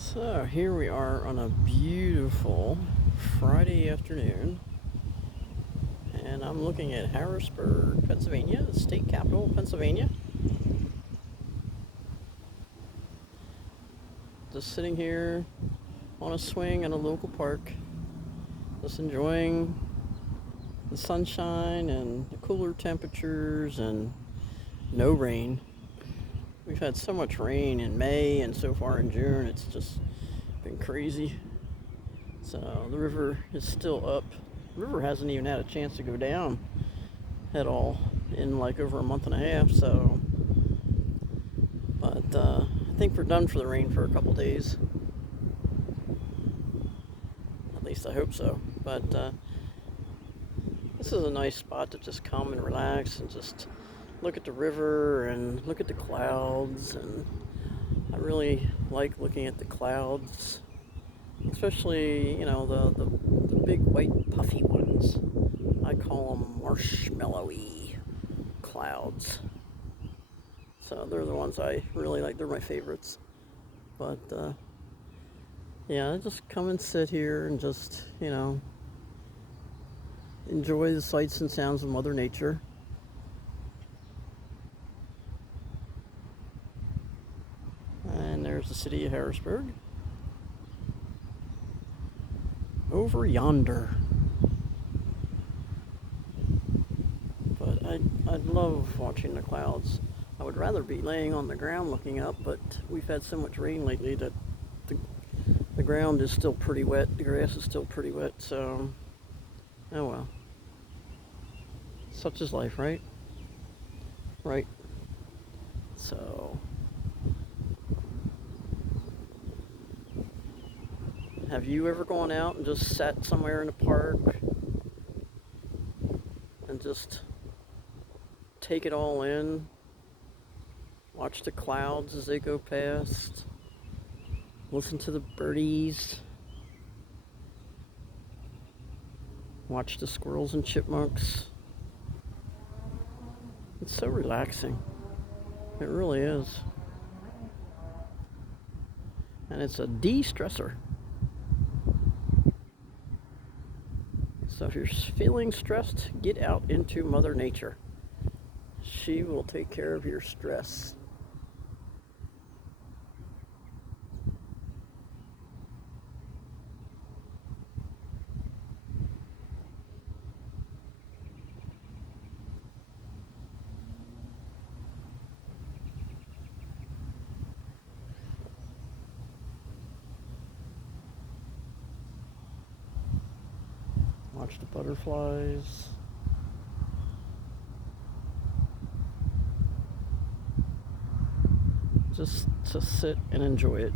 So here we are on a beautiful Friday afternoon, and I'm looking at Harrisburg, Pennsylvania, the state capital of Pennsylvania. Just sitting here on a swing in a local park, just enjoying the sunshine and the cooler temperatures and no rain. We've had so much rain in May and so far in June, it's just been crazy. So the river is still up. The river hasn't even had a chance to go down at all in like over a month and a half. But I think we're done for the rain for a couple days. At least I hope so. But this is a nice spot to just come and relax and just look at the river and look at the clouds. And I really like looking at the clouds, especially the big white puffy ones. I call them marshmallowy clouds. So they're the ones I really like. They're my favorites. But yeah, I just come and sit here and just enjoy the sights and sounds of Mother Nature. And there's the city of Harrisburg over yonder. But I'd love watching the clouds. I would rather be laying on the ground looking up, but we've had so much rain lately that the ground is still pretty wet. The grass is still pretty wet, so oh well. Such is life, right? Right. So, have you ever gone out and just sat somewhere in a park and just take it all in? Watch the clouds as they go past. Listen to the birdies. Watch the squirrels and chipmunks. It's so relaxing. It really is. And it's a de-stressor. So if you're feeling stressed, get out into Mother Nature. She will take care of your stress. Watch the butterflies. Just sit and enjoy it.